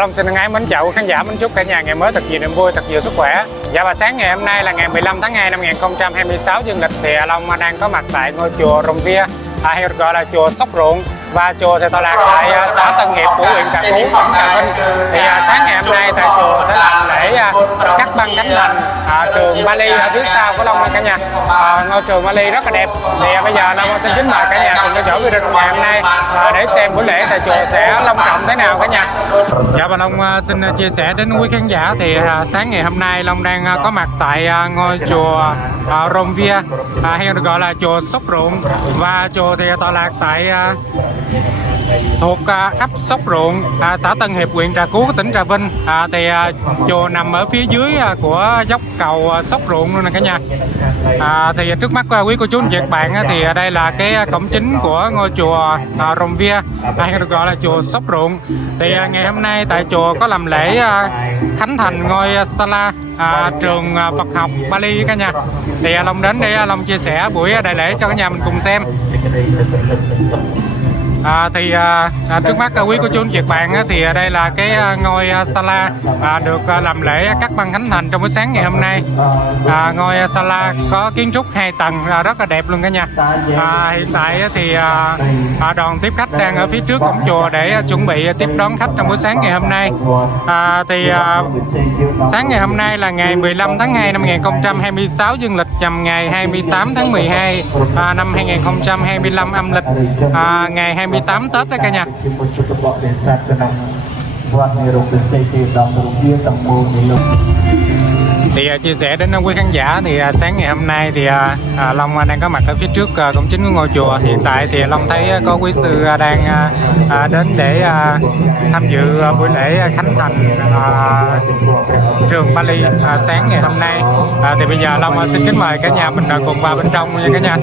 Dạ Long xin thân ái mến chào khán giả, mến chúc cả nhà ngày mới thật nhiều niềm vui, thật nhiều sức khỏe. Dạ và sáng ngày hôm nay là ngày 15 tháng 2 năm 2026 dương lịch thì Long đang có mặt tại ngôi chùa Rồng Vía, hay gọi là chùa Sóc Ruộng, và chùa thì tọa lạc tại xã Tân Hiệp của huyện Trà Cú, tỉnh Trà Vinh. Thì sáng ngày hôm nay tại chùa sẽ làm lễ cắt băng khánh thành trường Bali ở phía sau của Long cả nhà. Ngôi trường Bali rất là đẹp. Thì bây giờ Long xin kính mời cả nhà cùng theo dõi video ngày hôm nay để xem buổi lễ tại chùa sẽ long trọng thế nào cả nhà. Dạ và Long xin chia sẻ đến quý khán giả thì sáng ngày hôm nay Long đang có mặt tại ngôi chùa Rồng Vía, hay được gọi là chùa Sóc Ruộng, và chùa thì tọa lạc tại thuộc ấp Sóc Ruộng, xã Tân Hiệp, huyện Trà Cú, tỉnh Trà Vinh. Thì chùa nằm ở phía dưới của dốc cầu Sóc Ruộng luôn nè cả nhà. Thì trước mắt quý cô chú anh chị các bạn thì đây là cái cổng chính của ngôi chùa Rồng Vía, hay được gọi là chùa Sóc Ruộng. Thì ngày hôm nay tại chùa có làm lễ khánh thành ngôi Sala trường Phật học Bali cả nhà. Thì Long đến để Long chia sẻ buổi đại lễ cho cả nhà mình cùng xem. Trước mắt quý cô chú anh chị bạn thì đây là cái ngôi Sala được làm lễ cắt băng khánh thành trong buổi sáng ngày hôm nay. Ngôi Sala có kiến trúc 2 tầng rất là đẹp luôn cả nhà. Hiện tại thì đoàn tiếp khách đang ở phía trước cổng chùa để chuẩn bị tiếp đón khách trong buổi sáng ngày hôm nay. Sáng ngày hôm nay là ngày 15 tháng 2 năm 2026 dương lịch, nhằm ngày 28 tháng 12 năm 2025 âm lịch, ngày 28 Tết đó cả nhà. Thì chia sẻ đến quý khán giả thì sáng ngày hôm nay thì Long đang có mặt ở phía trước cổng chính của ngôi chùa. Hiện tại thì Long thấy có quý sư đang đến để tham dự buổi lễ khánh thành trường Bali sáng ngày hôm nay. Thì bây giờ Long xin kính mời cả nhà mình cùng vào bên trong nha cả nhà.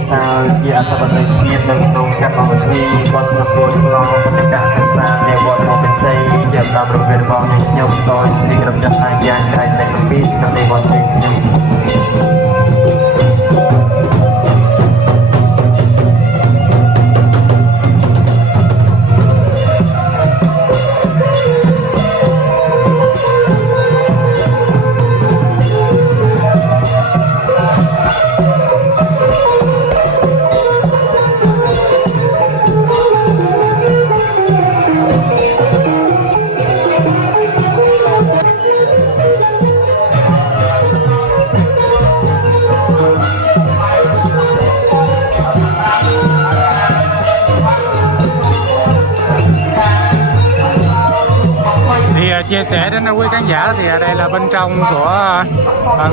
Chia sẻ đến quý khán giả thì đây là bên trong của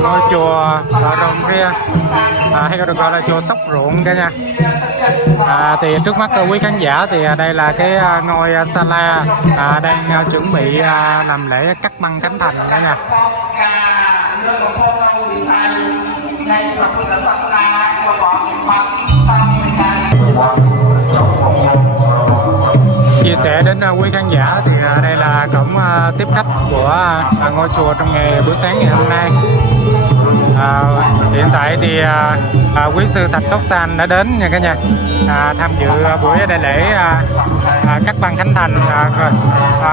ngôi chùa Rồng Vía, hay được gọi là chùa Sóc Ruộng cả nhà. Thì trước mắt quý khán giả thì đây là cái ngôi Sala đang chuẩn bị làm lễ cắt băng khánh thành cả nhà. Chia sẻ đến quý khán giả thì đây là cổng tiếp khách của ngôi chùa trong ngày buổi sáng ngày hôm nay. Hiện tại thì quý sư Thạch Sóc San đã đến nha cả nhà, tham dự buổi đại lễ cắt băng khánh thành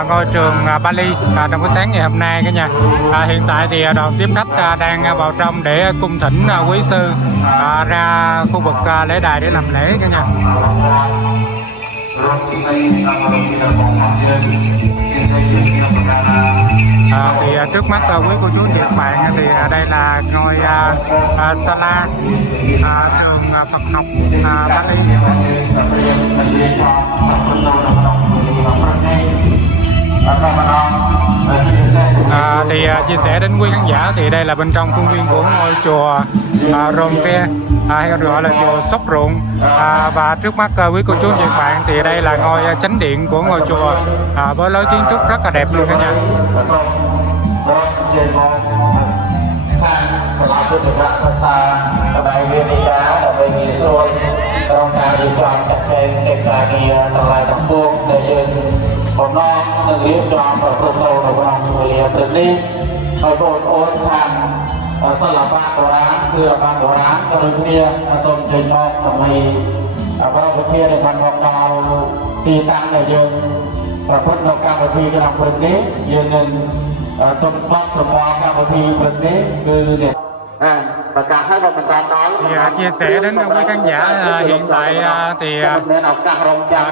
ngôi trường Bali trong buổi sáng ngày hôm nay cả nhà. Hiện tại thì đoàn tiếp khách đang vào trong để cung thỉnh quý sư ra khu vực lễ đài để làm lễ cả nhà. Thì trước mắt quý cô chú chị các bạn thì đây là ngôi Sala trường Phật học Bali. Thì chia sẻ đến quý khán giả thì đây là bên trong khuôn viên của ngôi chùa Rồng Vía, hay gọi là chùa Sóc Ruộng. Và trước mắt quý cô chú chị các bạn thì đây là ngôi chánh điện của ngôi chùa với lối kiến trúc rất là đẹp luôn cả nhà. ប្រពន្ធនៅកម្មវិធីក្នុងព្រឹកនេះយើងនឹងចំបត់ប្រព័ន្ធកម្មវិធីព្រឹកនេះគឺនេះvà cả hai bọn mình toàn nói chia sẻ đến quý khán giả hiện tại thì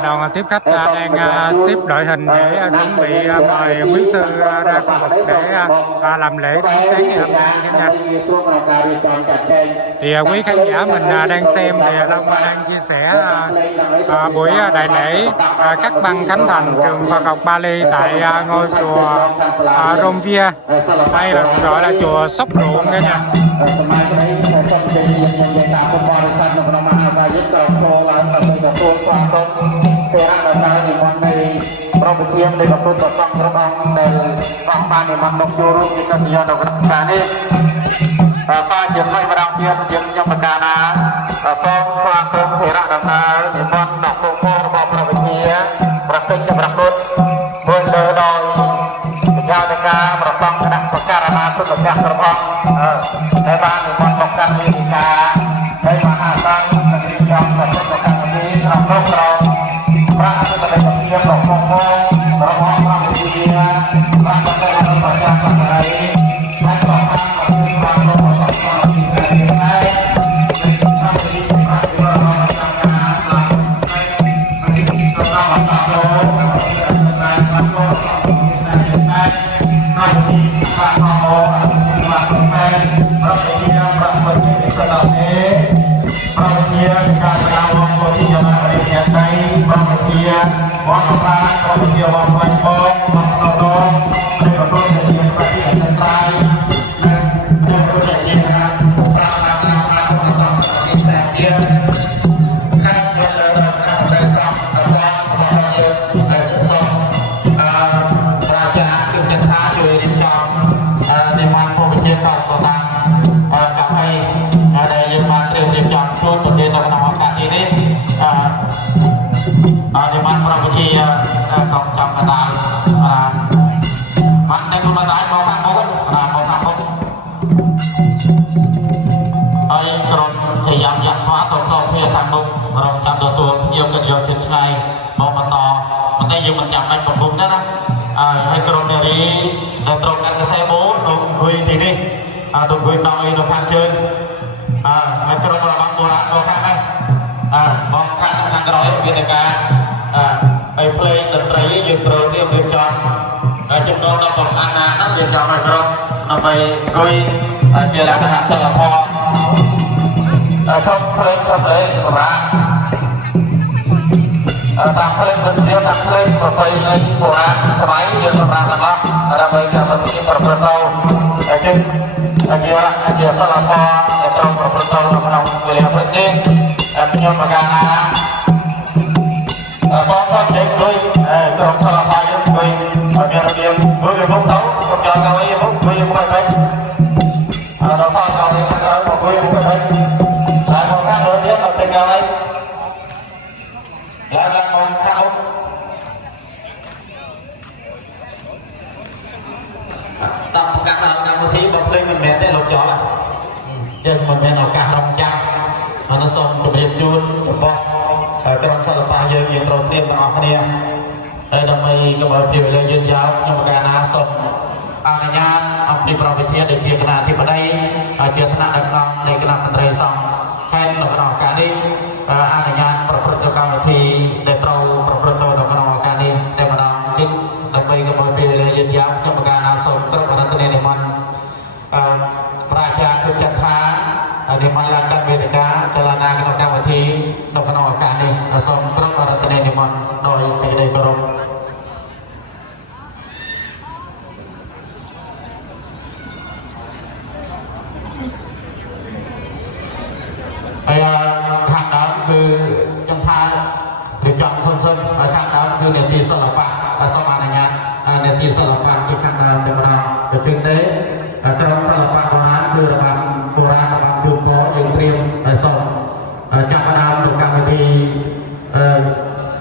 đoàn tiếp khách đang xếp đội hình để chuẩn bị mời quý sư ra khu vực để làm lễ sáng ngày hôm nay. Thì quý khán giả mình đang xem thì Long đang chia sẻ buổi đại lễ cắt băng khánh thành trường Phật học Bali tại ngôi chùa Romvia, hay là gọi là chùa Sóc Ruộng cả nhà. ខ្ញុំនិយាយតាមបរិបទនៅក្នុងមហាវិទ្យាល័យក៏ឡើងដើម្បីទទួលស្វាគមន៍ព្រះរតនានិមន្តនៃប្រពៃណីនៃពុទ្ធសាសនារបស់អង្គដែលអង្គបាននិមន្តមកចូលរួមជាកិត្តិយសនៅក្នុងការនេះបាទជាថ្មីម្ដងទៀតខ្ញុំបកាណាសូមស្វាគមន៍ព្រះរតនានិមន្តដល់ពុទ្ធរបស់ប្រពៃណីប្រសិទ្ធប្រពុតមួយលើដោយយ៉ាងនៃការប្រកបគណៈបការណាទុតិយៈរបស់ដែលបាននិមន្តមកកាន់វេទិកានៃមហាសង្ឃនៃចំប្រសិទ្ធកម្មវិធីក្នុងក្រុមប្រងប្រាក់សុខភាពរបស់ផងរបស់ព្រះវិទ្យាប្រាក់សុខភាពប្រចាំថ្ងៃហើយប្រកាសពីความរបស់ព្រះវិទ្យាដែរហើយកម្មវិធីប្រាក់របស់អង្គការហើយទីក្រុមរបស់លោកបានបានចូលហើយទីបាក់ហោបាក់មែនប្រពៃណីប្រពៃណីសដទេប្រពៃណីការចាវងវិទ្យាមរិយាតៃប្រពៃណីវត្តប្រាប្រពៃណីវត្តបាញ់បងមកដល់ដល់នៃប្រពៃណីប្រតិអន្តរាយនិងប្រពៃណីប្រាក់ប្រាក់ប្រាក់ប្រាក់ទីស្ថានទៀតខាងយកដល់ការប្រែសម្រាប់របស់យើងហើយសូមរាជាគឹមចន្ទថាជួយរៀបចំនិមន្តពុទ្ធវិជាតតតាមកាហ្វេដែលយើងបានត្រៀមរៀបចំជូនប្រទេសនៅក្នុងឱកាសនេះនិមន្តប្រពៃណីកងចំកដាលបានតែគុំបានមកខាងមុខមកខាងមុខហើយក្រុមជាយ៉ាំយ៉ាក់ស្វាតទៅក្នុងគ្នាខាងមុខរងចាំទទួលភ្ញៀវកិត្តិយសជាតិឆ្ងាយមកបន្តប៉ុន្តែយើងមិនចាំបាច់ប្រគំណាហើយក្រុមនារីដែលត្រូវកាត់កសែបូនៅអង្គុយទីនេះទៅអង្គុយកង់អីនៅខាងជើងហើយក្រុមរបស់បុរាណនៅខាងនេះមកខាងក្រោយវេទិកាហើយភ្លេងតន្ត្រីយើងត្រូវរៀបចំចំណងដល់សំខាន់ណាស់រៀបចំឲ្យក្រុមដើម្បីអង្គុយជាលក្ខណៈសិល្បៈធំភ្លេងធំលេងសម្រាប់តាមភ្លេងវិទ្យាតាមភ្លេងប្រពៃណីបុរាណសម័យយើងសម្រាប់ទាំងអស់ដើម្បីកម្មវិធីប្រព្រឹត្តទៅអញ្ចឹងជាសិល្បៈដែលត្រូវប្រព្រឹត្តទៅក្នុងវេលាព្រឹកនេះខ្ញុំបកាណាសូមទៅចេញលុយក្រុមសិល្បៈយើងលុយមានរបៀបលុយមុខទៅខ្ញុំចង់កៅអីមុខលុយមុខឲ្យដល់សល់កៅអីខាងក្រៅមកលុយមុខឲ្យហើយមកខាងលើទៀតទៅកៅអីឡើងមកខាងតាប់ប្រកាសដល់កម្មវិធីបើភ្លេងមិនមែនទេលោកចោលយើងមិនមែនឱកាសរំចាំនៅសូមជម្រាបជូនរបស់ក្រុមសិល្បៈយើងត្រូវត្រៀមទាំងអស់គ្នាហើយដើម្បីកុំឲ្យពេលវេលាយឺតយ៉ាវខ្ញុំបកាណាសូមអនុញ្ញាតអំពីប្រពៃណីដែលជាគណៈអធិបតីជាថ្នាក់ដឹកនាំនៃគណៈមន្ត្រីសង្ឃខេត្តនៅក្នុងឱកាសនេះអនុញ្ញាតប្រព្រឹត្តកម្មវិធីដែលត្រូវប្រព្រឹត្តទៅនៅក្នុងឱកាសនេះតែម្ដងទៀតដើម្បីកុំឲ្យពេលវេលាយឺតយ៉ាវខ្ញុំបកាណាសូមគ្រប់អរតនេនិមន្តប្រជាទុច្ចថានិមន្តឡើងកាន់វេទិកាចលនាក្នុងកម្មវិធីនៅក្នុងឱកាសនេះសូមគ្រប់អរតនេនិមន្តដោយសេចក្តីគោរពហើយខាងដើមគឺចន្ទថារៀបចំសុនខាងដើមគឺនេតិសិល្បៈសូមអនុញ្ញាតនេតិសិល្បៈគឺខាងដើមតែម្ដងទៅជាងទេក្រុមសិល្បៈបុរាណគឺរបាំបុរាណរបាំជូនពរយើងត្រៀមសូមចាប់ផ្ដើមទៅកម្មវិធី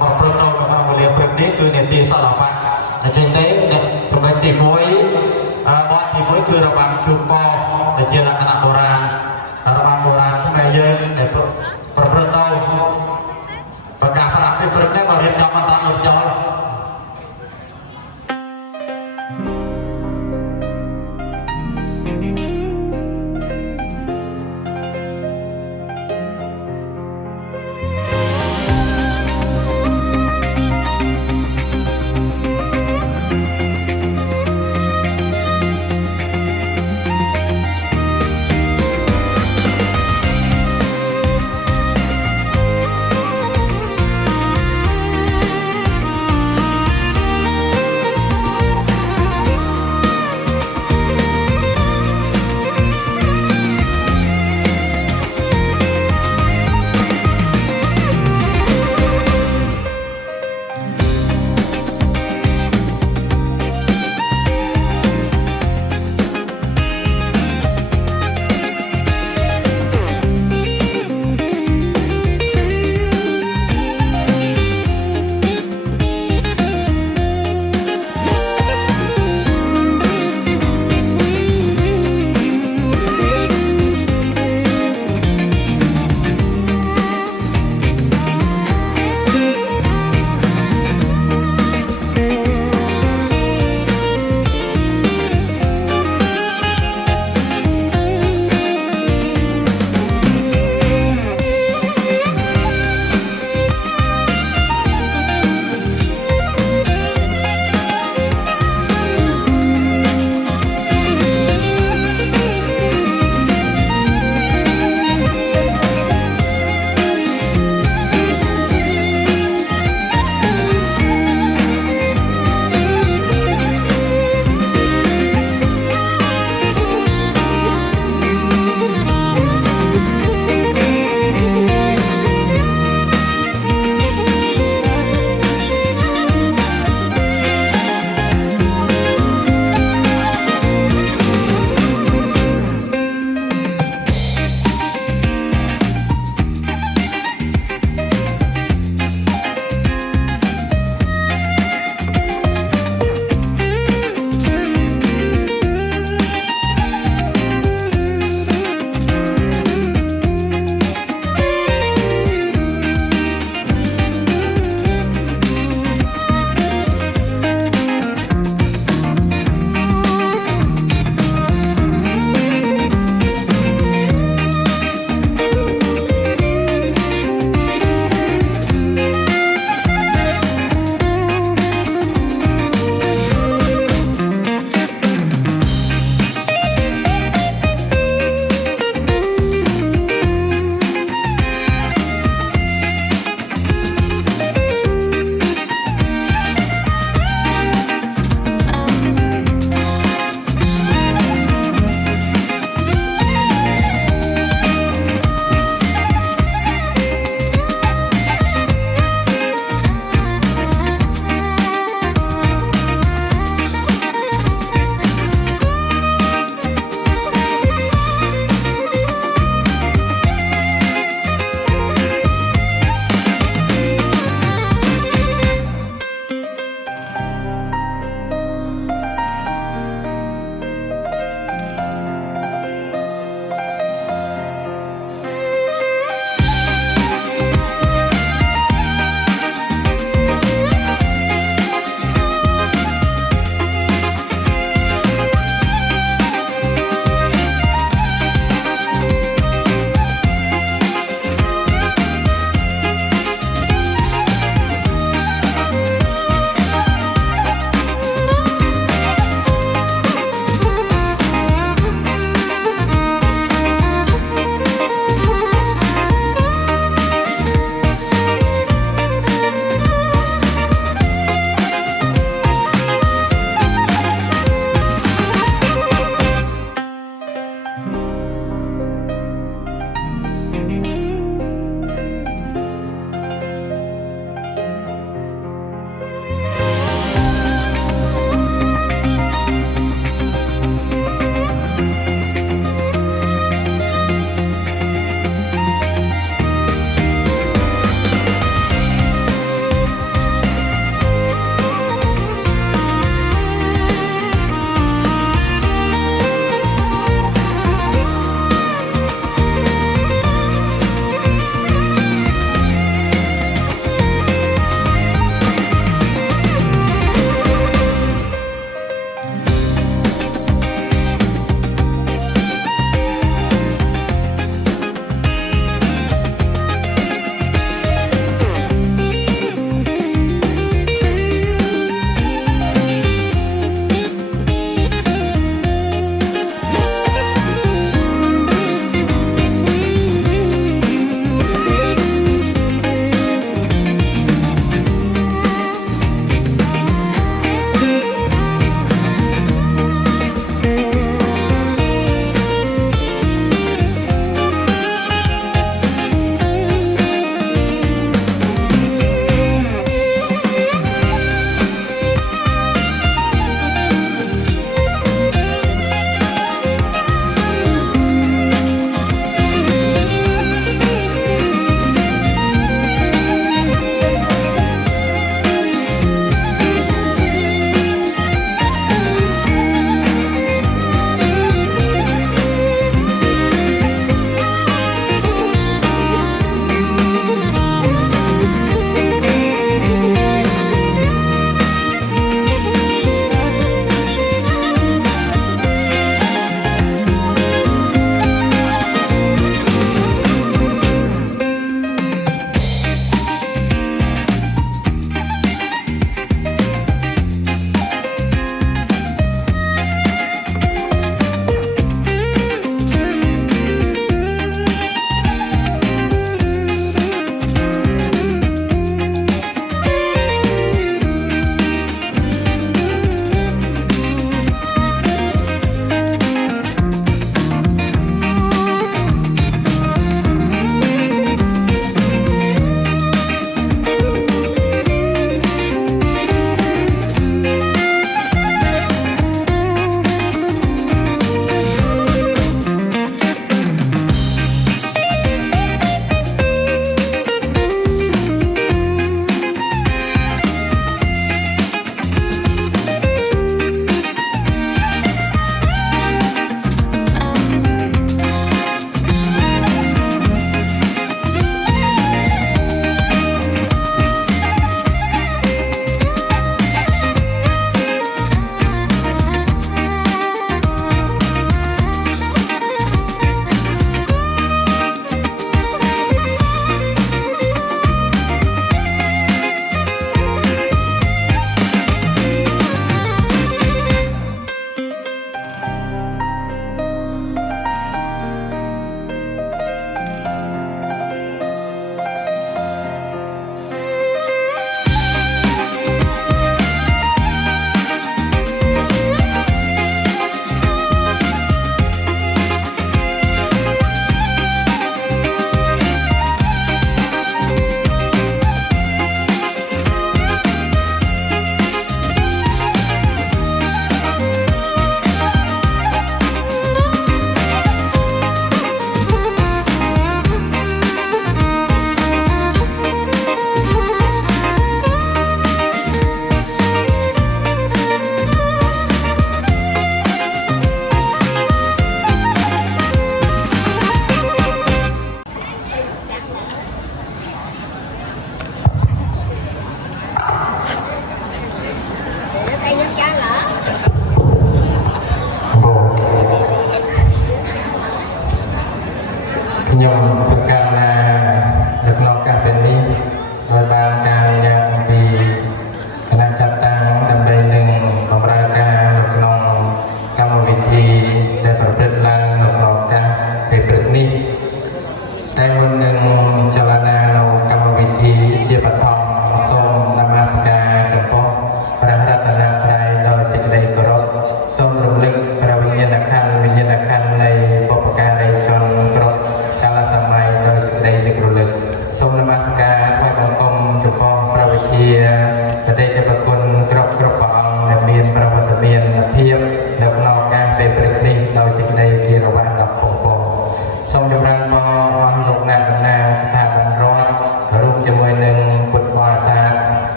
ប្រព្រឹត្តទៅក្នុងវេលាព្រឹកនេះគឺនេតិសិល្បៈតែជាងទេចំណុចទី1បទទី1គឺរបាំជូនពរដែលជាលក្ខណៈបុរាណរបាំបុរាណខ្មែរយើងដែលប្រព្រឹត្តទៅប្រកាសប្រាប់ពីព្រឹកនេះក៏រៀបចំបន្តលោកចោល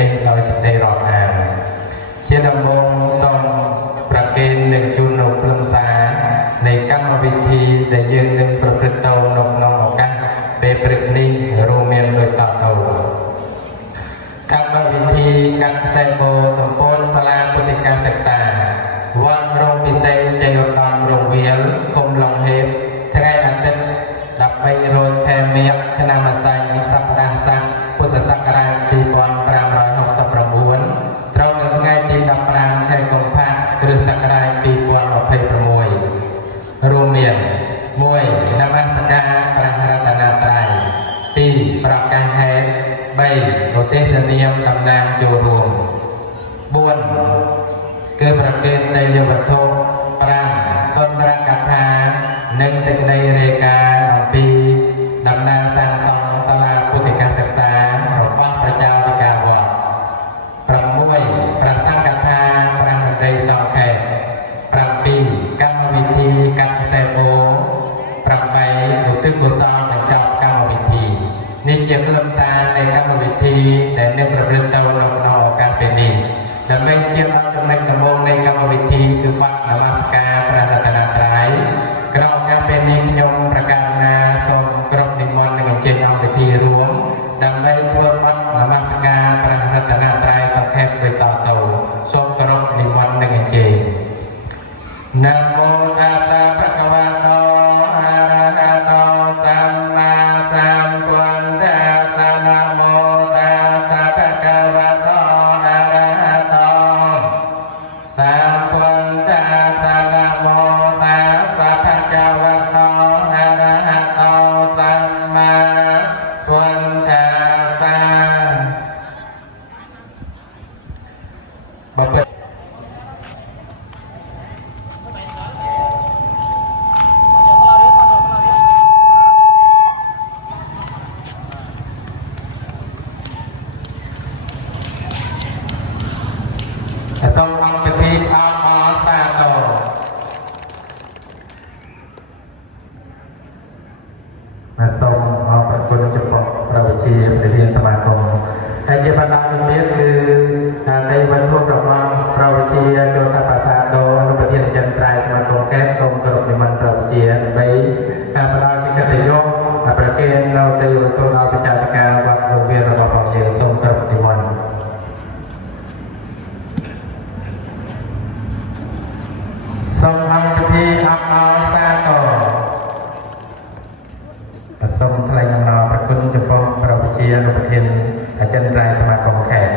នេះដោយសេចក្តីរាប់អានជាដំបូងសូមប្រគេននឹងជូននៅខ្លឹមសារនៃកម្មវិធីដែលយើងនឹងប្រព្រឹត្តទៅនៅក្នុងឱកាសពេលព្រឹកនេះរួមមានដូចតទៅកម្មវិធីកាត់ខ្សែបូសម្ពោធសាលាពុទ្ធិកសិក្សាវត្តរងពិសេសជ័យឧត្តមរងវាលឃុំឡុងហេបថ្ងៃអាទិត្យ13រោចខែមិញឆ្នាំអាស័យសប្តាហ៍ស័កពុទ្ធសករាជ2569ត្រូវនៅថ្ងៃទី15ខែកុម្ភៈគ្រិស្តសករាជ2026រួមមាន1នមស្ការព្រះរតនត្រ័យ2ប្រកាសហេតុ3ឧទ្ទេសនាមតំណាងចូលរួម4គឺប្រគេនទេយវត្ថុ5សុន្ទរកថានិងសេចក្តីរាយការណ៍អំពីដំណើរសាងសង់សាលាពុទ្ធិកសិក្សារបស់ព្រះចៅអធិការវត្ត6ប្រសង្ឃកថាព្រះមន្ត្រីសង្ឃេ7កម្មវិធីកាត់ខ្សែបូ8ឧទ្ទិសកុសលបញ្ចប់កម្មវិធីនេះជាខ្លឹមសារនៃកម្មវិធីដែលនឹងប្រព្រឹត្តទៅនៅក្នុងឱកាសពេលនេះដើម្បីឈានដល់ចំណុចដំបូងនៃកម្មវិធីគឺបទនមស្ការព្រះរតនត្រ័យក្នុងឱកាសពេលនេះខ្ញុំប្រកាសណាសូមគ្រប់និមន្តនិងអញ្ជើញអង្គពិធីរួមដើម្បីធ្វើបទនមស្ការព្រះរតនត្រ័យសង្ខេបដូចតទៅសូមគោរពនិមន្តនិងអញ្ជើញណាមោតាសាភគវតោអរហតោសម្មាសម្ពុទ្ធស្សណាមោតាសាភគវតោអរហតោសម្ពុទ្ធស្សណាមោតាសាភគវតោអរហតោសម្មាពុទ្ធស្សបបិទ្ធសូមអង្គពិធីអបអរសាទរសូមអរព្រគុណចំពោះព្រះវិជាប្រធានសមាគមហើយជាបណ្ដាជំនាញគឺនៃវត្ថុរបស់ព្រះវិជាចូលតាបាសាទរអនុប្រធានអចិន្ត្រៃយ៍សមាគមកែបសូមគោរពនិមន្តព្រះវិជាដើម្បីផ្ដល់ជាកិត្តិយសប្រគេននៅទេយវត្ថុដល់ប្រជាចការវត្តលោកវារបស់ព្រះយើងសូមគោរពនិមន្តសូមអង្គពិធីអបអរសាទរសូមថ្លែងអំណរព្រះគុណចំពោះព្រះវិជាអនុប្រធានអចិន្ត្រៃយ៍សមាគមខេត្ត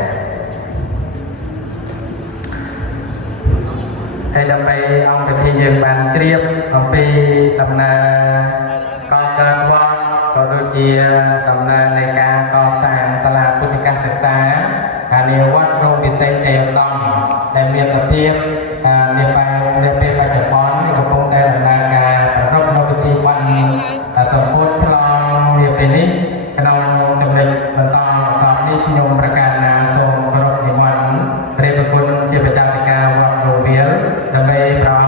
ហើយដើម្បីអង្គពិធីយើងបានជ្រាបអំពីដំណើរកកើតវត្តក៏ដូចជាដំណើរនៃការកសាងសាលាពុទ្ធិកសិក្សាហើយនាវត្តរងពិសេសទេវតំដែលមានសភាពនាពេលបច្ចុប្បន្នកំពុងតែដំណើរការប្រពៃនៅពិធីបន់សម្ពោធឆ្លងនាពេលនេះក្នុងចំណុចបន្តនេះខ្ញុំប្រកាសណាសូមគោរពនិមន្តព្រះប្រគុណជាបច្ចាតិកាវត្តរវាលដើម្បីប្រង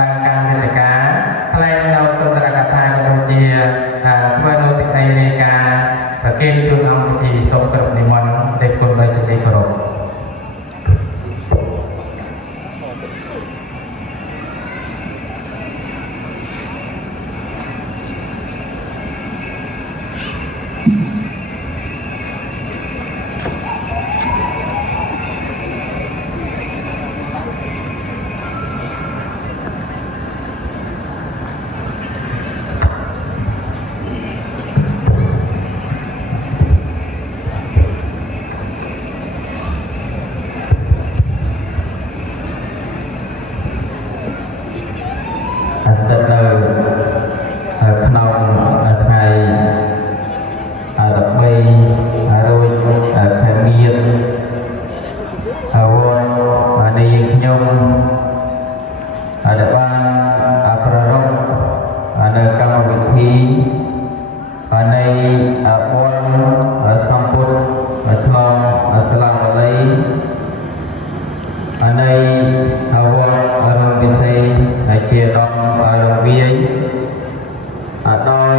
ឡើងការវេទិកាថ្លែងនៅសុន្ទរកថាក៏ដូចជាធ្វើនៅសេចក្តីរាយការណ៍ប្រគេនជូនអង្គពិធីសូមគោរពនិមន្តព្រះប្រគុណដោយសេចក្តីគោរពស្ថិតនៅក្នុងថ្ងៃ13រោចខែមីនាវត្តនៃខ្ញុំដែលបានប្រារព្ធនៅកម្មវិធីនៃបុណ្យសម្ពុទ្ធឆ្លងសាឡាវលីនៃវត្តរងពិសេសជាដងរវាយដោយ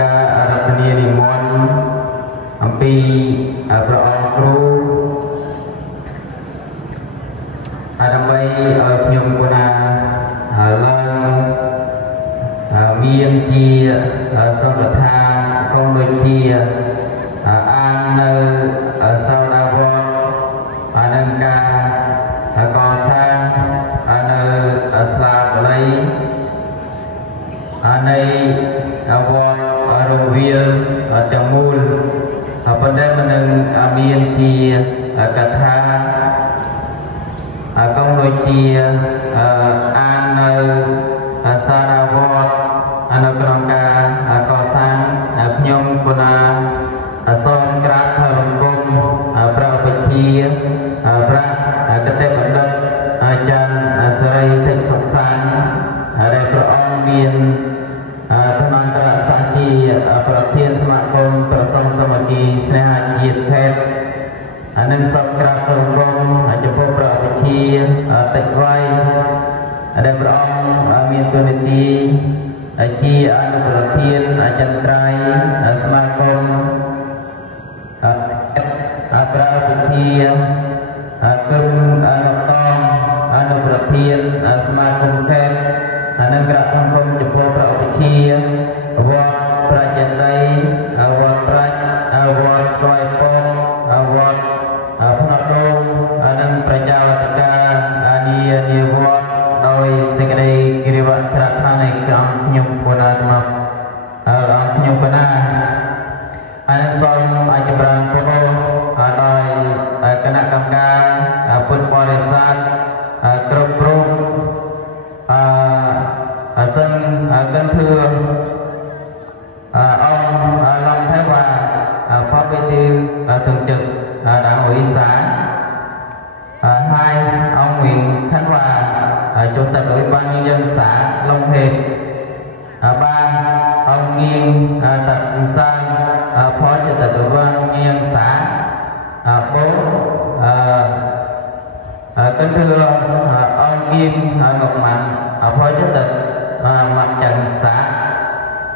ការរតនានិមន្តអំពីព្រះអង្គគ្រូ ថាកងដូចជាអាននៅសារាវត្តនៅក្នុងការកសាងខ្ញុំគណាសូមក្រាបថ្វាយបង្គំព្រះឧបជាព្រះកតេបណ្ឌិតអាចារ្យសេរីទេពសុខសាន្តដែលព្រះអង្គមានឋានន្តរសក្តិជាប្រធានសមាគមប្រសងសាមគ្គីស្នេហាជាតិខេត្តនិងសូមក្រាបថ្វាយបង្គំចំពោះព្រះឧបជាតិចវ័យដែលព្រះអង្គមានទូនាទីជាអនុប្រធានអចិន្ត្រៃយ៍សមាគមព្រះឧបជាគុំអនុប្រធានសមាគមខេត្តនិងក្រាបបង្គំចំពោះព្រះឧបជាវត្តប្រជាដីវត្តប្រាច់វត្តស្វាយពងវត្តភ្នំដូងនិងប្រជាវត្តការនាវត្តដោយសេចក្តីគិរិវៈត្រាស់ថានៃខ្ញុំគណាមកខ្ញុំគណាហើយសូមឲ្យចម្រើនពរដោយគណៈកម្មការពុទ្ធបរិស័ទគ្រប់រូបសិនកិនធឿអង្គឡំថែវ៉ាផបវិទ្យាthường trực đảng ủy xã hai ông Nguyễn Khánh Hòa chủ tịch ủy ban nhân dân xã Long Hiệp ba ông Nghiên Tạch San phó chủ tịch ủy ban nhân dân xã bốn kính thưa ông Kim Ngọc Mạnh phó chủ tịch mặt trận xã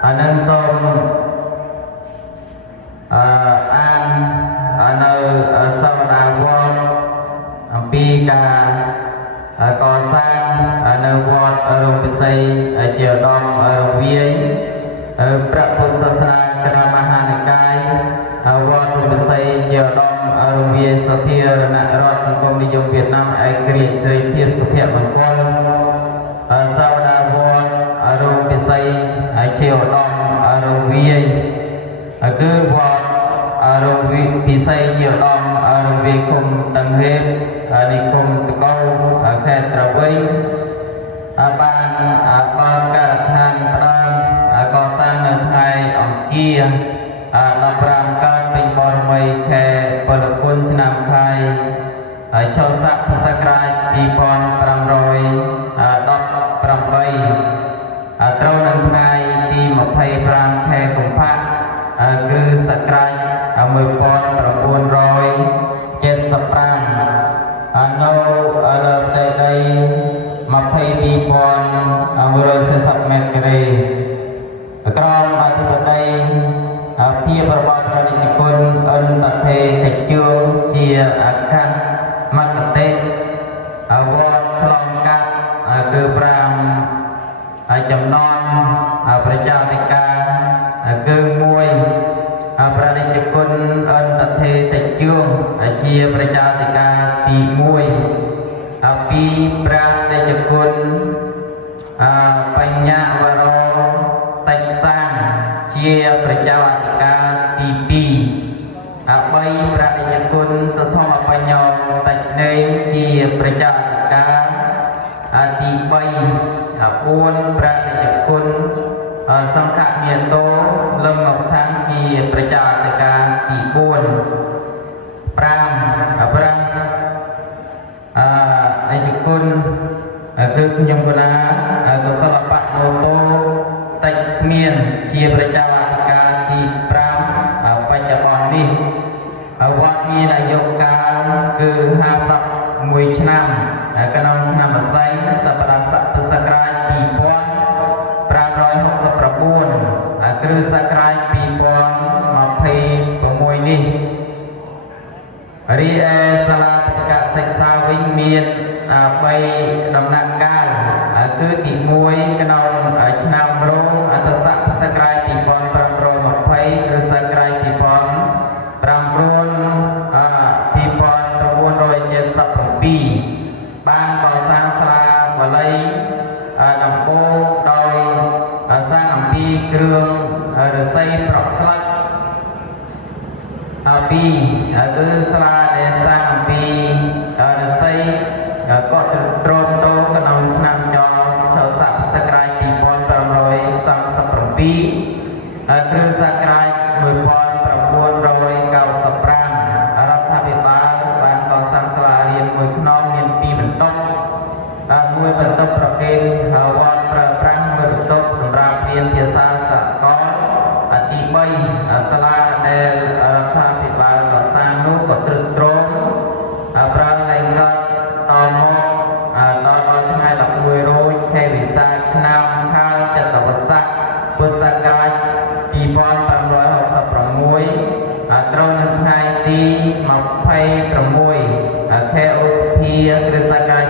nên xôm an nơi sau đà vôn pi ca cò sang nơi vọt rồng bị xây chiều đông viếngประពុទ្ធសាសនាក្រមហានិកាយវត្តរំសីជាឧត្តមរំវាយសាធារណរដ្ឋសង្គមនិយមវៀតណាមឯករាជ្យសេរីភាពសុភមង្គលសាវតាវត្តរំពិសីជាឧត្តមរំវាយគឺវត្តរំវាយពិសីជាឧត្តមរំវាយគុំតង្ហេបនិគមតកោខេត្តត្រវិញបានបើកការដ្ឋានផ្ដើមកសាងនៅថ្ងៃអង្គារ15កើតពេញបរមីខែពលគុណឆ្នាំខែចុះស័កពុទ្ធសករាជ2518ត្រូវនឹងថ្ងៃទី25ខែកុម្ភៈគ្រិស្តសករាជ1975នៅលើផ្ទៃដី22,140ម៉ែត្រការ៉េក្រមអធិបតីភាពរបស់ព្រះនិតិគុណអន្តថេតិជឿជាអគ្គមគតិវត្តឆ្លងកាត់គឺ5ចំណន់ប្រជាអធិការគឺ1ព្រះនិតិគុណអន្តថេតិជឿជាប្រជាអធិការទី1 2ព្រះនិតិគុណបញ្ញវរោតិចសាងជាប្រជាអធិការទី2 3ព្រះនិតិគុណសទ្ធមបញ្ញោតិចនេជាប្រជាអធិការទី3 4ព្រះនិតិគុណសង្ឃមាតោលំងឋានជាប្រជាអធិការទី4 5ព្រះនិតិគុណគឺខ្ញុំគណាកុសលបៈមោតោតិចស្មៀនជាប្រជាអធិការទី5បច្ចុប្បន្ននេះវត្តមានអាយុកាលគឺ51ឆ្នាំក្នុងឆ្នាំម្សៅសប្តាហ៍ស័កពុទ្ធសករាជ2569គ្រិស្តសករាជ2026នេះរីឯសាលាបតិកសិក្សាវិញមាន3ដំណាក់កាលគឺទី1ក្នុងឆ្នាំរោងអត្តស័កពុទ្ធសករាជ2520គ្រិស្តសករាជ2977បានកសាងសាលាបាលីដំបូងដោយសាងអំពីគ្រឿងឫស្សីប្រក់ស្លឹក ពីគឺស្លាដែលសាងអំពីរស័យក៏ត្រង់តោក្នុងឆ្នាំចស័កសក្រាច2537គ្រិស្តសករាជ1995រដ្ឋាភិបាលបានកសាងសាលារៀនមួយខ្នងមាន2បន្ទប់មួយបន្ទប់ប្រភេទវត្តប្រើប្រាស់មួយបន្ទប់សម្រាប់រៀនភាសាសកលទី3សាលាដែលរដ្ឋាភិបាលកសាងនោះក៏ត្រឹមត្រូវប្រើលែងកើតតមកដល់ថ្ងៃ11រោចខែវិសាខឆ្នាំខាលចត្វាស័កពុទ្ធសករាជ2566ត្រូវនៅថ្ងៃទី26ខែឧសភាគ្រិស្តសករាជ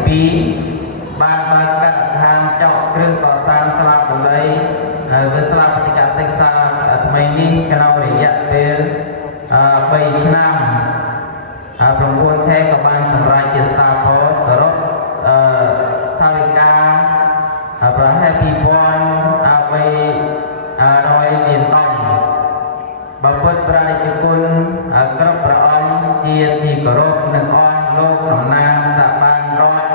2022បានបើកការដ្ឋានចៅគ្រឹះកសាងសាលាបណ្ឌិតវិស្លាបតិកសិក្សាថ្មីនេះក្នុងរយៈពេល3ឆ្នាំ9ខែក៏បានសម្រេចជាស្ថាពរសរុបថាវិការប្រហែល2300លានដុល្លារបពុតព្រះរាជគុណគ្រប់ព្រះអង្គជាទីគោរពនិងអស់លោកតំណាងស្ថាប័នរដ្ឋ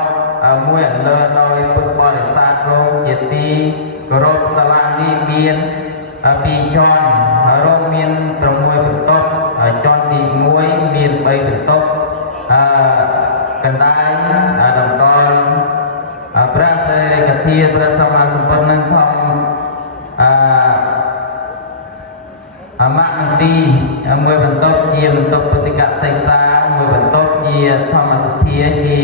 មួយអន្លើដោយពុទ្ធបរិស័ទរងជាទីគោរពសាលានេះមាន2ជាន់រួមមាន6បន្ទប់ជាន់ទី1មាន3បន្ទប់កណ្ដាលតម្កល់ព្រះសិរិកធាតុព្រះសម្មាសម្ពុទ្ធនឹងធម្មមគ្គនទីមួយបន្ទប់ជាបន្ទប់ពុទ្ធិកសិក្សាមួយបន្ទប់ជាធម្មសភាជា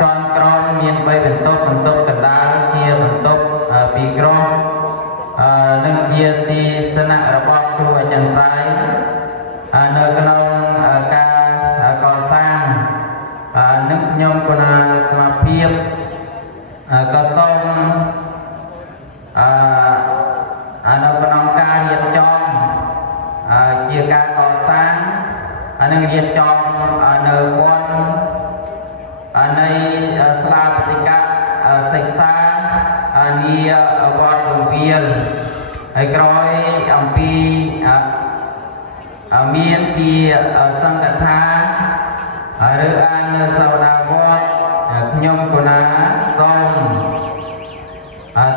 ជាន់ក្រោមមាន3បន្ទប់បន្ទប់កណ្ដាលជាបន្ទប់ពីរក្រោះនិងជាទីស្នាក់របស់គ្រូអចិន្ត្រៃយ៍នៅក្នុងការកសាងនឹងខ្ញុំគណៈអាត្មាភាពក៏សូមនៅក្នុងការរៀបចំជាការកសាងនិងរៀបចំនៅវត្តនៃស្លាបតិកសិក្សានីវត្តរវាលហើយក្រោយអំពីមានជាសង្ឃថាឬអាននៅសាវតាវត្តខ្ញុំគណៈសូម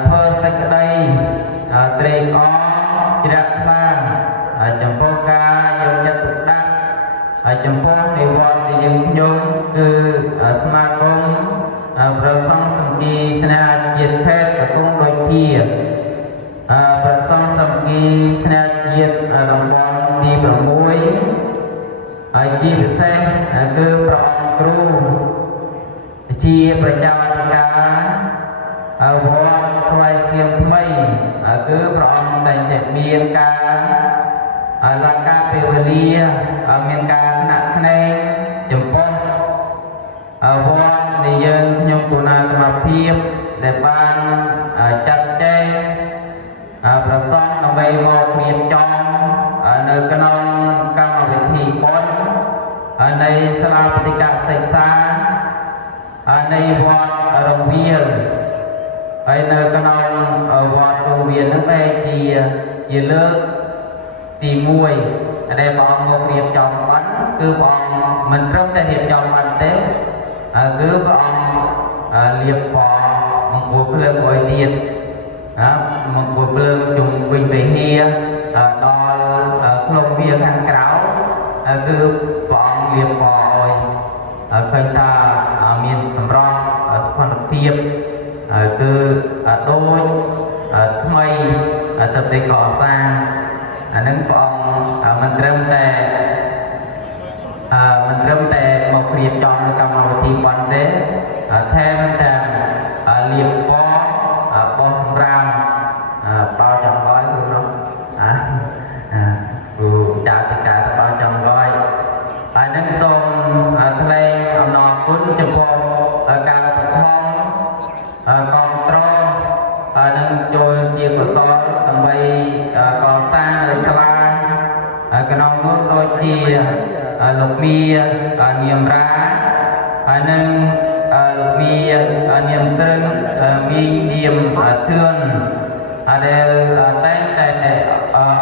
ធ្វើសេចក្តីត្រេកអរជ្រះថ្លាចំពោះការយកចិត្តទុកដាក់ចំពោះនិវត្តន៍យើងខ្ញុំគឺស្មាគមប្រសង់សង្គីស្នេហជាតិខេត្តកំពង់ដូចជាប្រសង់សង្គីស្នេហជាតិរង្វាន់ទី6ហើយជាពិសេសគឺព្រះអង្គគ្រូជាប្រជាអធិការវត្តស្វាយសៀមថ្មីគឺព្រះអង្គតែងតែមានការលក្ខពេលវេលាមានការថ្នាក់ថ្នែងចំពោះវត្តនៃយើងខ្ញុំគណៈអាត្មាភាពដែលបានចាត់ចែងប្រសងដើម្បីមករៀបចំនៅក្នុងកម្មវិធីបុណ្យនៃសាលាបតិកសិក្សានៃវត្តរង្វាលហើយនៅក្នុងវត្តរង្វាលនឹងបែរជាលើកទី1ដែលព្រះអង្គមករៀបចំបានគឺព្រះអង្គមិនត្រឹមតែរៀបចំបានទេគឺព្រះអង្គលាបពណ៌មង្គលភ្លើងអុយទៀតមង្គលភ្លើងជុំវិញវិហារដល់ក្នុងវាខាងក្រៅគឺព្រះអង្គលាបពណ៌អុយឃើញថាមានសម្រស់ស្ថិរភាពគឺដូចថ្មីទៅទីកសាងអានឹងព្រះអង្គមិនត្រឹមតែមករៀបចំនៅកម្មវិធីប៉ុណ្ណេះទេថែមទាំងលាបពណ៌បោះសម្រាមបោចង្កយគ្រូនោះគ្រូចាតិកាទៅបោចង្កយហើយនឹងសូមថ្លែងអំណរគុណចំពោះការឧបត្ថម្ភគ្រប់គ្រងនឹងចូលជាកុសលដើម្បីកសាងនៅសាលាក្នុងនោះដូចជាលោកមីនាមរាហើយនឹងលោកមីនាមស្រីមីនាមធឿនដែលតែងតែ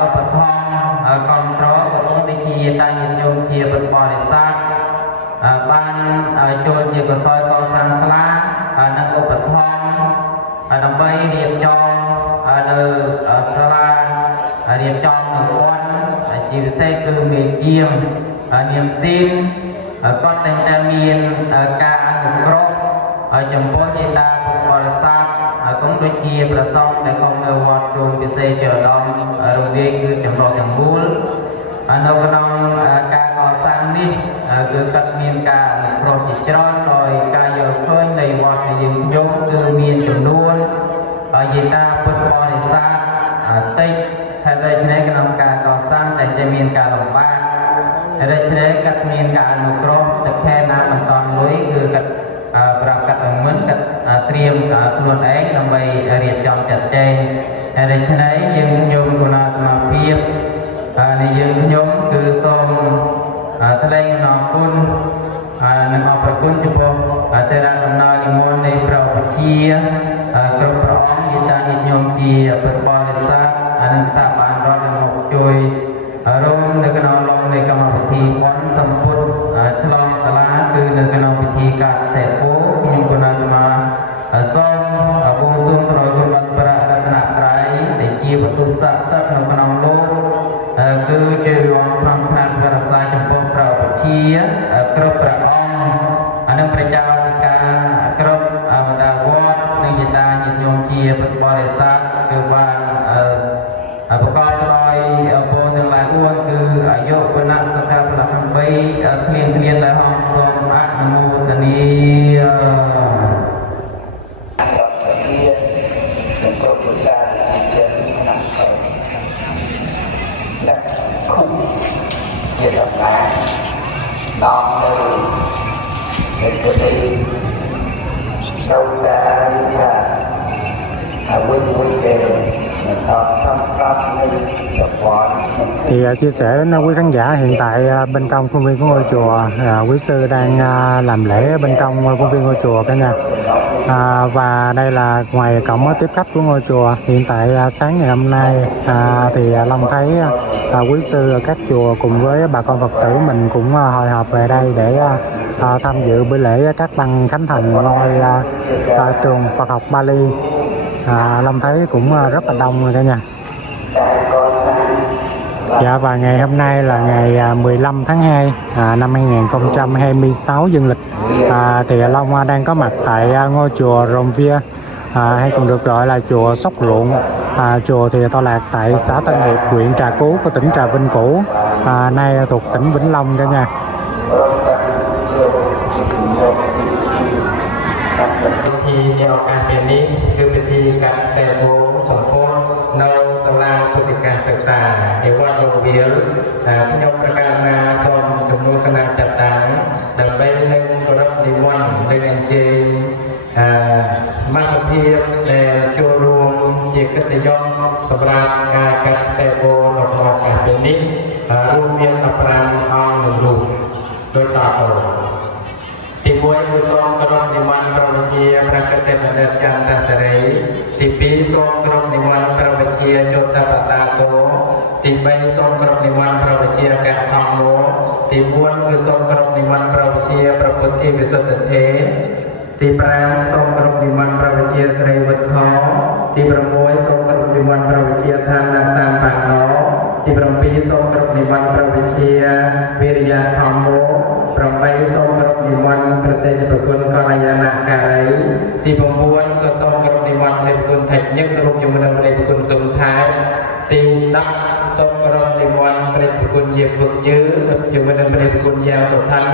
ឧបត្ថម្ភគ្រប់គ្រង តាញាតិញោមជាពុទ្ធបរិស័ទបានចូលជាកសោយកសាងស្លានិងឧបត្ថម្ភដើម្បីរៀបចំនៅសាលារៀបចំនៅវត្តជាពិសេសគឺមេជាមនាមស៊ីមគាត់តែងតែមានការអនុគ្រោះចំពោះញាតិតាពុទ្ធបរិស័ទcũngដូចជាប្រសងដែលកងនៅវត្តរួមពិសេសជាឧត្តមរំលាយគឺចម្រុះទាំងមូលនៅក្នុងការកសាងនេះគឺកាត់មានការអនុគ្រោះជាច្រើនដោយការយល់ឃើញនៃវត្តយើងខ្ញុំគឺមានចំនួនយាតាពុទ្ធបរិស័ទតិចហើយដូច្នេះក្នុងការកសាងតែមានការលំបាកហើយដូច្នេះកាត់មានការអនុគ្រោះទៅខែណាបន្តលុយគឺកាត់ប្រាប់កាត់មិនកាត់ត្រៀមខ្លួនឯងដើម្បីរៀបចំចាត់ចែងហើយដូច្នេះយើងយកគណៈអាភិបនៃយើងខ្ញុំគឺសូមថ្លែងអំណរគុណនិងអរគុណចំពោះទេរដំណើរនិមន្តនៃព្រះវិជាគ្រប់ព្រះអង្គយាតាញាតិញោមជាពុទ្ធបរិស័ទនិងស្ថាប័នរដ្ឋដែលមកជួយរួមនៅក្នុងឡងនៃកម្មវិធីបុណ្យសម្ពុទ្ធឆ្លងសាលាគឺនៅក្នុងពិធីការសេពូខ្ញុំគណៈអាសូមបួងសួងត្រយគុណដល់ព្រះរតនត្រ័យដែលជាវត្ថុស័ក្តិសិទ្ធិនៅក្នុងលោកគឺជាវិវត្តក្នុងផ្នែកវិរសាចំពោះព្រះវិជាគ្រប់ព្រះអង្គនិងព្រះចៅអធិការគ្រប់បណ្ដាវត្តនិងយាតាញាតិញោមជាពុទ្ធបរិស័ទគឺបានប្រកបដោយពរទាំងឡាយ4គឺអាយុវណ្ណៈសុខៈពលៈ8គ្មានដែលហងសូមអនុមោទនាជាដំណើរដល់នៅសេចក្តីចូលតារីថាវិញគេមិនតបសំស្រាប់នៅប្រព័ន្ធ Thì chia sẻ đến quý khán giả hiện tại bên trong khuôn viên của ngôi chùa quý sư đang làm lễ bên trong khuôn viên ngôi chùa cả nhà. Và đây là ngoài cổng tiếp khách của ngôi chùa. Hiện tại sáng ngày hôm nay thì Long thấy quý sư ở các chùa cùng với bà con Phật tử mình cũng hội họp về đây để tham dự buổi lễ các băng khánh thành ngôi trường Phật học Bali. Long thấy cũng rất là đông rồi cả nhà. Dạ, và ngày hôm nay là ngày 15 tháng 2 năm 2026 dương lịch, thì Long đang có mặt tại ngôi chùa Rồng Vía, hay còn được gọi là chùa Sóc Ruộng. Chùa thì tọa lạc tại xã Tân Hiệp, huyện Trà Cú của tỉnh Trà Vinh cũ, nay thuộc tỉnh Vĩnh Long cả nhà. ពិធីនៃឱកាសពេលនេះគឺពិធីកាត់សេវងសម្ពោធនៅសាលាពុទ្ធិកសិក្សានៃវត្តរងវាលខ្ញុំប្រកាសណាសូមជំនួសគណៈចាត់តាំងដើម្បីនឹងគោរពនិមន្តនិងអញ្ជើញសមាជិកភាពដែលចូលរួមជាកិត្តិយសសម្រាប់ការកាត់សេវងនៅក្នុងឱកាសពេលនេះរួមមាន15អង្គនឹងរូបដោយតទៅ ទី1គឺសូមគោរពនិមន្តព្រះវិជាព្រះកតេបណ្ឌិតចន្ទសេរី ទី2សូមគោរពនិមន្តព្រះវិជាចុតបសាទោ ទី3សូមគោរពនិមន្តព្រះវិជាកធម្មោ ទី4គឺសូមគោរពនិមន្តព្រះវិជាព្រះពុទ្ធិវិសុទ្ធិទេ ទី5សូមគោរពនិមន្តព្រះវិជាស្រីវត្ថុ ទី6សូមគោរពនិមន្តព្រះវិជាឋានសម្បណ្ណោ ទី7សូមគោរពនិមន្តព្រះវិជាវិរិយធម្មោ 8សូមគោរពនិមន្តប្រតិបត្តិគុណកល្យាណការី ទី9ក៏សូមគោរពនិមន្តព្រះគុណថេញឹករូបជាមួយនឹងព្រះគុណគំថែ ទី10សូមគោរពនិមន្តព្រះគុណជាពឹកយើជាមួយនឹងព្រះគុណយ៉ាងសុឋាន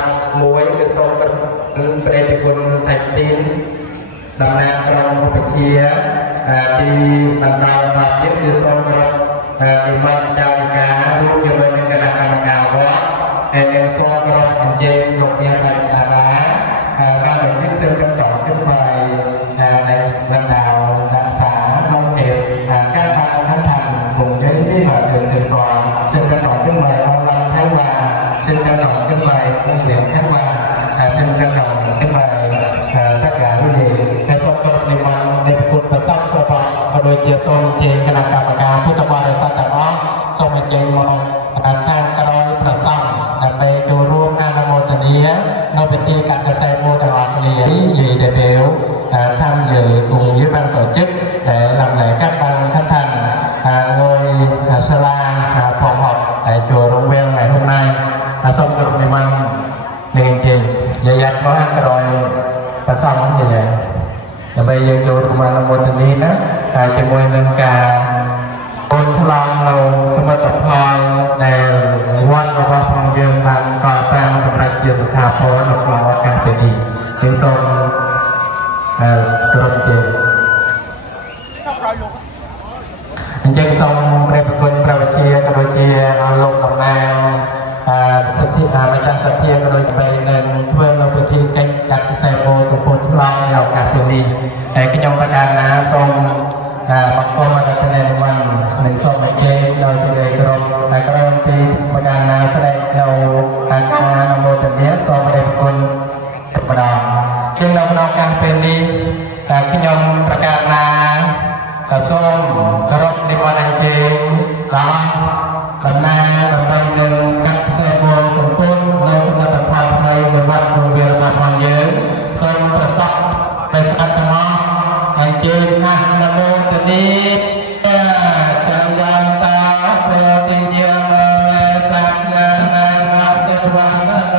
11គឺសូមគោរពព្រះគុណថេស៊ីន តំណាងក្រុមឧបជាទីបណ្ដាលដល់ទៀតគឺសូមគោរពនិមន្តចៅវិការរួមជាមួយនឹងគណៈកម្មការវត្ត ហើយនឹងសូមគោរពអញ្ជើញលោកអ្នកតារាការវិនិច្ឆ័យចំតขึ้นไปในบรรดานักศึกษาน้องเจ็บการทำทั้งทำผมจะได้สอนถึงตัวซึ่งจะต่อขึ้นไปเอาลังให้ว่าซึ่งจะต่อขึ้นไปคงเสียงให้ว่าซึ่งจะต่อขึ้นไปถ้าการที่ดีให้ส่งกรณีมาในกุศลประสาทโสภณโดยเกี่ยวกับเจนคณะกรรมการพุทธบริษัทแต่ว่าส่งเจนมาทางกระ นี้เราเป็นตีกัดกระแสโมต่างออกนี้gì đại biểu tham dự cùng với ban tổ chức để làm lễ các ban khánh thành ngôi Sala phòng học tại chùa Rồng Ven ngày hôm nay. Xong cái niềm ăn nên chị dạy dắt nó ăn cái rồi và xong không như vậy. Và bây giờ chùa Rồng Ven là một tình đi đó chỉ môi nâng cả ôn thất long lâu sớm tập hoa để quan và phòng dương bằng cỏ sang sắp ra chia sẻ thảo phố ở phòng và cả tình đi tiếng xong rộng chị anh chân xong rệp quân prao chia cả đôi chia lục đồng nàoสัตย์มาจากสัตย์เทียก็โดยไปหนึ่งเพื่อนเราไปที่แก๊งจักรไซโบสุโขทัยลองในโอกาสเป็นดีแต่ขยมประการนะทรงปักโกมาจากทะเลนิมันหนึ่งทรงไม่เจ๊เราเสด็จกรมกระมตีประการนะแสดงเราการนำโมตันเนี้ยทรงประเดชคุณประดองจึงเรานำการเป็นดีขยมประการนะกระทรวงกรมนิมันอันเจงเราบรรณาบรรณาหนึ่งกักเซโบสมบูรณ์ในสมัติภาพในวัดโรงเรียนมาพังเยอะทรงประสบไปสัตว์มออันเจนนะนโมตนีจันยันตาเปรติเดียมสักยานานาเกวังนาท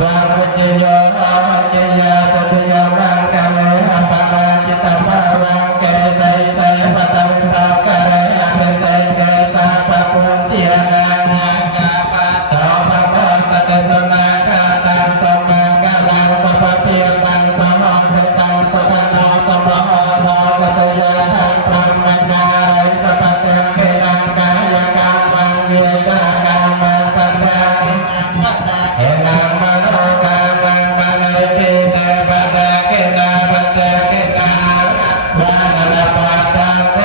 วันวิจโยอาเจยาสัจยามังกาเลอัปปาจิตตมาวังเกไสไสปัตตวิตากะเรอัปไสเกสาปะปุญเทียนานาคาปัตตาภะปัตตะเกสนาคาตังสมังกะลังสัพพะเพียตังสมังเทตังสัพพะนาสัพพะอาภากัสยาทังพรหมัญญาไรสัพพะเตเกรังกายกัมมังเวทากัมมังปัตตาเกนังปัตตาเกนังมโนกัมมังปันเนติเตปัตตาเกนาปัตตาเกนาบานาปัตตาเต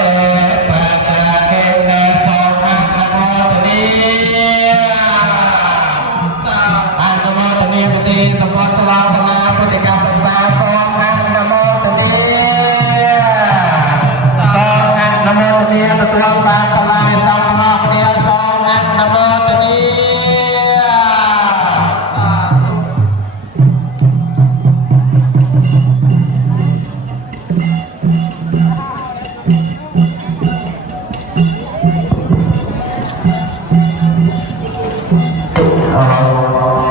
ปัตตาเกเนสมังนโมตนีอันนโมตนีปฏินโมสลาภนาปฏิกรรมศึกษาสองอันนโมตนีสองอันนโมตนีปฏิกรรมบาปลาในตังนโมตนีสองอันนโมตนี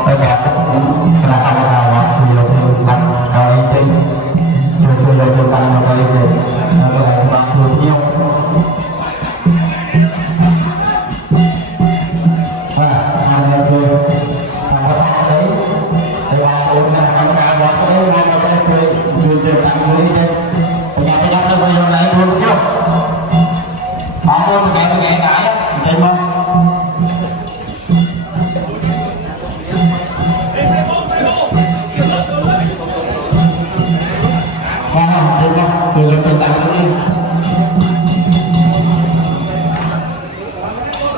ไปแบบคณะกรรมการวัดช่วยเราช่วยกันเอาไอ้จริงช่วยเราช่วยกันเอาไอ้จริงแล้วก็ไอ้สมาชิกเยี่ยมมาแล้วคือทำภาษาđấy thì vào hôm nay kami buat ini mereka boleh tunjukkan ini je penyakit yang sebelum lain belum jauh bangun begini kaya memang tunjukkan ini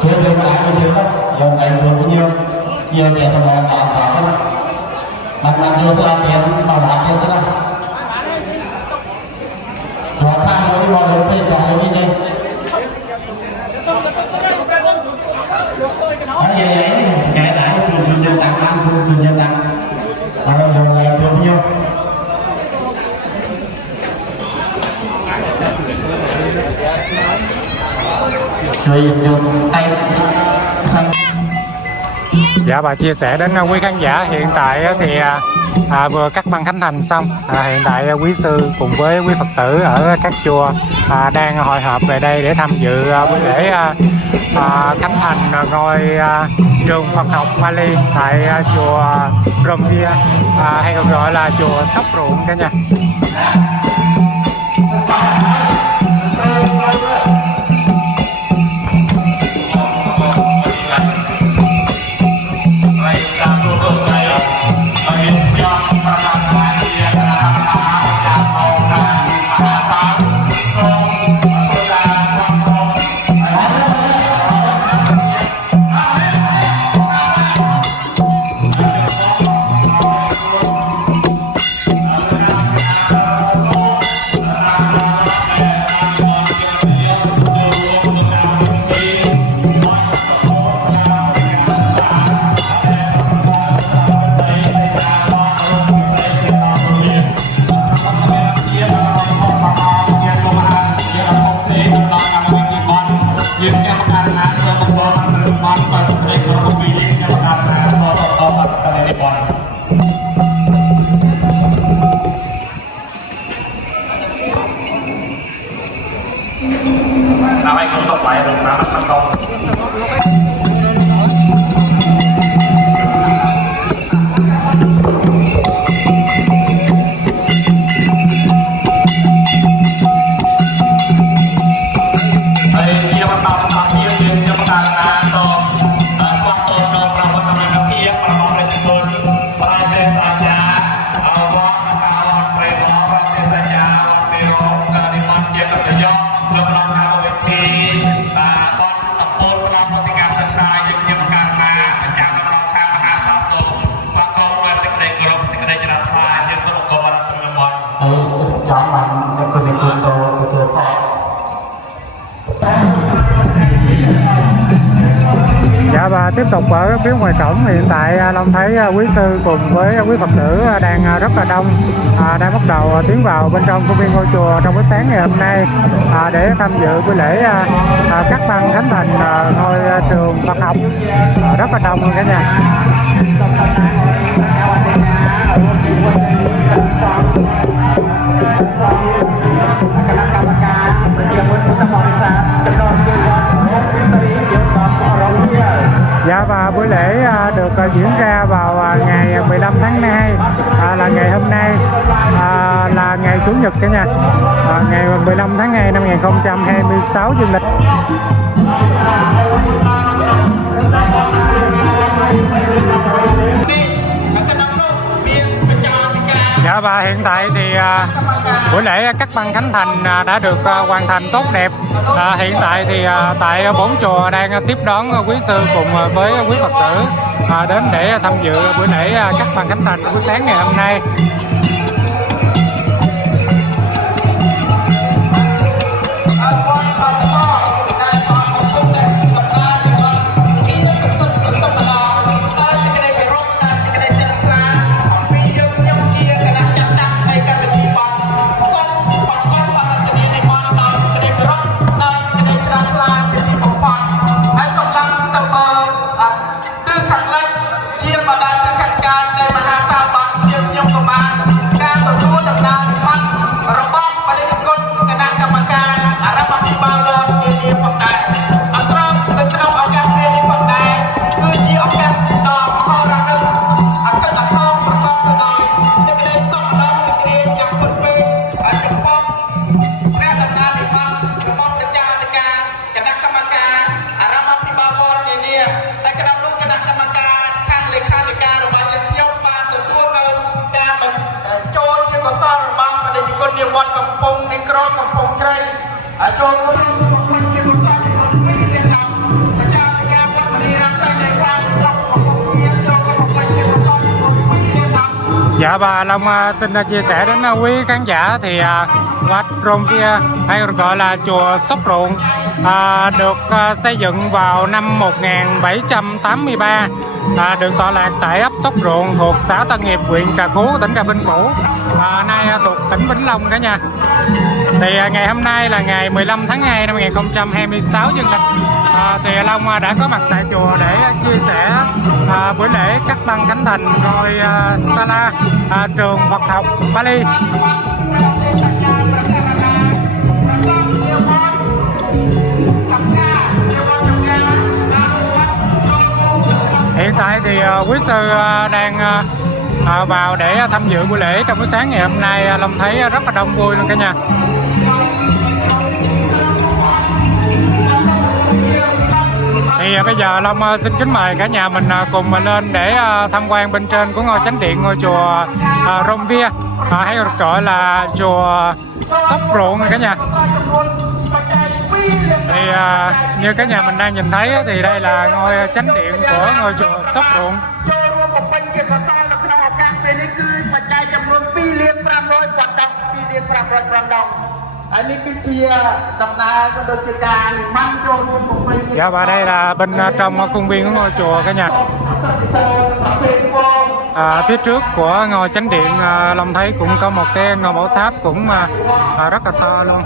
chưa được lại cái chuyện đó giờ này vừa bao nhiêu giờ để tao nói bảo bảo mặt làm vô sao tiền bảo đảm tiền sao rồi tham với mọi người phải trả được cái gì ở vậy vậy kể lại trường dân tặng ăn trường dân tặng rồi giờ này vừa bao nhiêu rồi dùng tay xanh. Dạ, bà chia sẻ đến quý khán giả hiện tại thì vừa cắt băng khánh thành xong, hiện tại quý sư cùng với quý Phật tử ở các chùa đang hội họp về đây để tham dự buổi lễ khánh thành ngôi trường Phật học Bali tại chùa Rồng Via hay còn gọi là chùa Sóc Ruộng cả nhà. Dạ và tiếp tục ở phía ngoài cổng hiện tại Long thấy quý sư cùng với quý Phật tử đang rất là đông, đang bắt đầu tiến vào bên trong khuôn viên ngôi chùa trong buổi sáng ngày hôm nay để tham dự buổi lễ cắt băng khánh thành ngôi trường Phật học, rất là đông luôn cả nhà. Dạ và buổi lễ được diễn ra vào ngày 15 tháng 2 là ngày hôm nay, là ngày Chủ nhật cả nhà, ngày 15 tháng 2 năm 2026 dương lịch. Dạ và hiện tại thì buổi lễ cắt băng khánh thành đã được hoàn thành tốt đẹp. Hiện tại thì tại bốn chùa đang tiếp đón quý sư cùng với quý Phật tử đến để tham dự buổi lễ cắt băng khánh thành buổi sáng ngày hôm nay. Dạ và Long xin chia sẻ đến quý khán giả thì Wat Romvia hay gọi là chùa Sóc Ruộng được xây dựng vào năm 1783, được tọa lạc tại ấp Sóc Ruộng thuộc xã Tân Hiệp, huyện Trà Cú, tỉnh Trà Vinh Cũ, nay thuộc tỉnh Vĩnh Long cả nhà. Thì ngày hôm nay là ngày 15 tháng 2 năm 2026 dương lịch, thì Long đã có mặt tại chùa để chia sẻ buổi lễ cắt băng khánh thành ngôi Sala trường Phật học Bali. Hiện tại thì quý sư đang vào để tham dự buổi lễ trong buổi sáng ngày hôm nay. Long thấy rất là đông vui luôn cả nhà. Thì bây giờ Long xin kính mời cả nhà mình cùng lên để tham quan bên trên của ngôi chánh điện ngôi chùa Romvia, hay được gọi là chùa Sóc Ruộng cả nhà. Thì như cả nhà mình đang nhìn thấy thì đây là ngôi chánh điện của ngôi chùa Sóc Ruộng. Dạ và đây là bên trong khuôn viên của ngôi chùa cả nhà. Phía trước của ngôi chánh điện Long thấy cũng có một cái ngôi bảo tháp cũng rất là to luôn.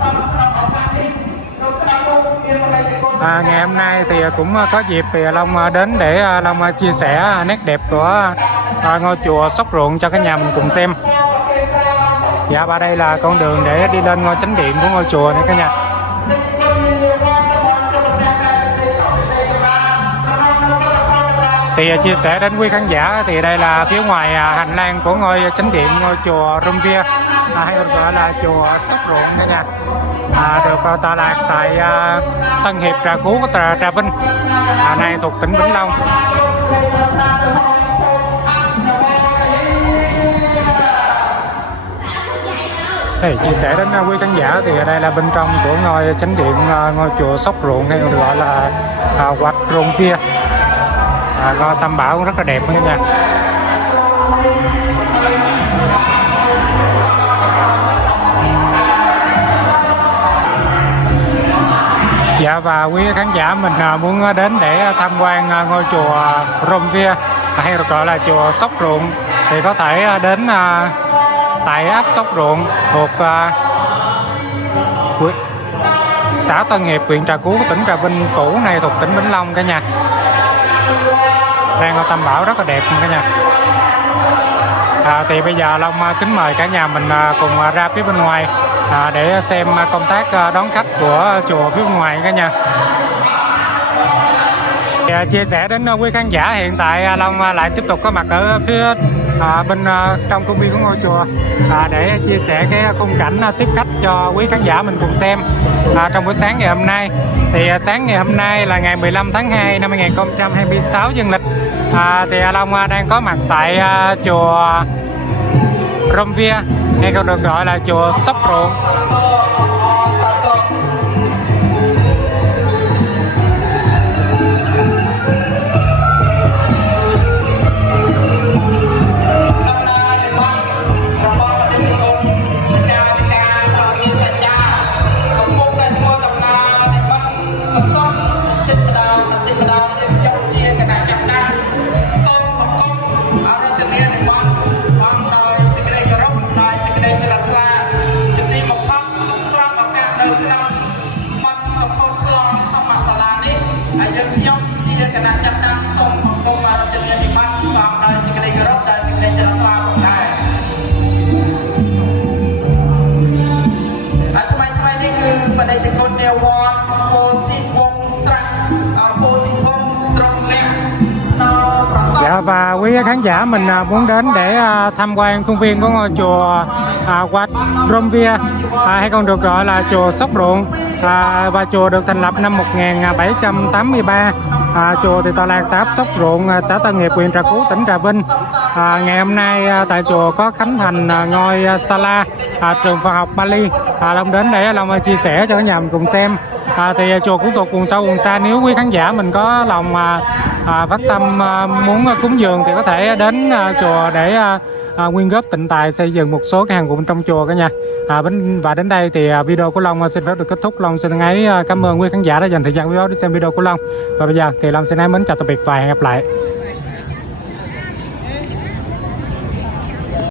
Ngày hôm nay thì cũng có dịp thì Long đến để Long chia sẻ nét đẹp của ngôi chùa Sóc Ruộng cho cả nhà mình cùng xem. Dạ và đây là con đường để đi lên ngôi chánh điện của ngôi chùa này cả nhà. Thì chia sẻ đến quý khán giả thì đây là phía ngoài hành lang của ngôi chánh điện ngôi chùa Romvia, hay gọi là chùa Sóc Ruộng cả nhà, được tọa lạc tại Tân Hiệp, Trà Cú, Trà Vinh, nay thuộc tỉnh Vĩnh Long. Để chia sẻ đến quý khán giả thì đây là bên trong của ngôi chánh điện ngôi chùa Sóc Ruộng, hay gọi là Wat Romvia. Ngôi tam bảo cũng rất là đẹp nha. Dạ Dạ và quý khán giả mình muốn đến để tham quan ngôi chùa Rôm Vía hay được gọi là chùa Sóc Ruộng thì có thể đến tại ấp Sóc Ruộng thuộc xã Tân Hiệp, huyện Trà Cú, tỉnh Trà Vinh cũ này thuộc tỉnh Vĩnh Long cả nhà. Đang tâm bảo rất là đẹp cả nhà. Thì bây giờ Long kính mời cả nhà mình cùng ra phía bên ngoài để xem công tác đón khách của chùa phía bên ngoài cả nhà. Chia sẻ đến quý khán giả, hiện tại Long lại tiếp tục có mặt ở phía bên trong công viên của ngôi chùa để chia sẻ cái khung cảnh tiếp khách cho quý khán giả mình cùng xem trong buổi sáng ngày hôm nay. Thì sáng ngày hôm nay là ngày 15 tháng 2 năm 2026 dương lịch, thì Long đang có mặt tại chùa Rôm Vía hay còn được gọi là chùa Sóc Ruộng. Dạ và quý khán giả mình muốn đến để tham quan khuôn viên của ngôi chùa Rôm Vía hay còn được gọi là chùa Sóc Ruộng, và chùa được thành lập năm 1783. Chùa thì tọa lạc tại ấp Sóc Ruộng, xã Tân Hiệp, huyện Trà Cú, tỉnh Trà Vinh. Ngày hôm nay tại chùa có khánh thành ngôi Sala, trường Phật học Bali. Long đến để Long chia sẻ cho cả nhà mình cùng xem. Thì chùa cũng thuộc vùng sâu vùng xa, nếu quý khán giả mình có lòng phát tâm muốn cúng dường thì có thể đến chùa để quyên góp tịnh tài xây dựng một số cái hàng vụn trong chùa cả nhà. Và đến đây thì video của Long xin phép được kết thúc. Long xin thân ái cảm ơn quý khán giả đã dành thời gian video để xem video của Long. Và bây giờ thì Long xin ái mến chào tạm biệt và hẹn gặp lại.